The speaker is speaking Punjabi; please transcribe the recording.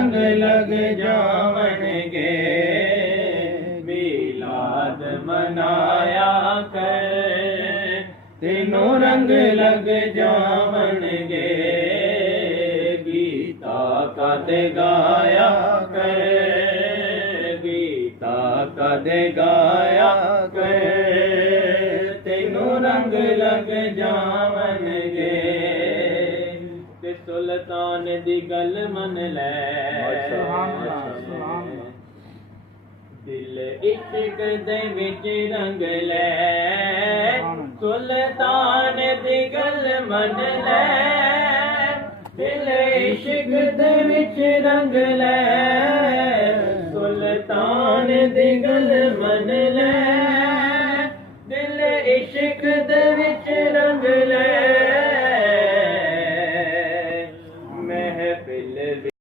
ਰੰਗ ਲਗ ਜਾਵਣਗੇ ਮਿਲਾਦ ਮਨਾਇਆ ਕਰ ਤੈਨੂੰ ਰੰਗ ਲਗ ਜਾਵਣਗੇ ਗੀਤਾ ਕਦੇ ਗਾਇਆ ਕਰ ਗੀਤਾ ਕਦੇ ਗਾਇਆ ਕਰ ਤੈਨੂੰ ਰੰਗ ਲਗ ਜਾਵਣਗੇ ਤੇ ਸੁਲਤਾਨ ਦੀ ਗੱਲ ਮੰਨ ਲੈ ਦਿਲ ਇਸ਼ਕ ਦੇ ਵਿੱਚ ਰੰਗ ਲੈ ਸੁਲਤਾਨ ਦੀ ਗੱਲ ਮੰਨ ਲੈ ਦਿਲ ਇਸ਼ਕ ਦੇ ਵਿੱਚ ਰੰਗ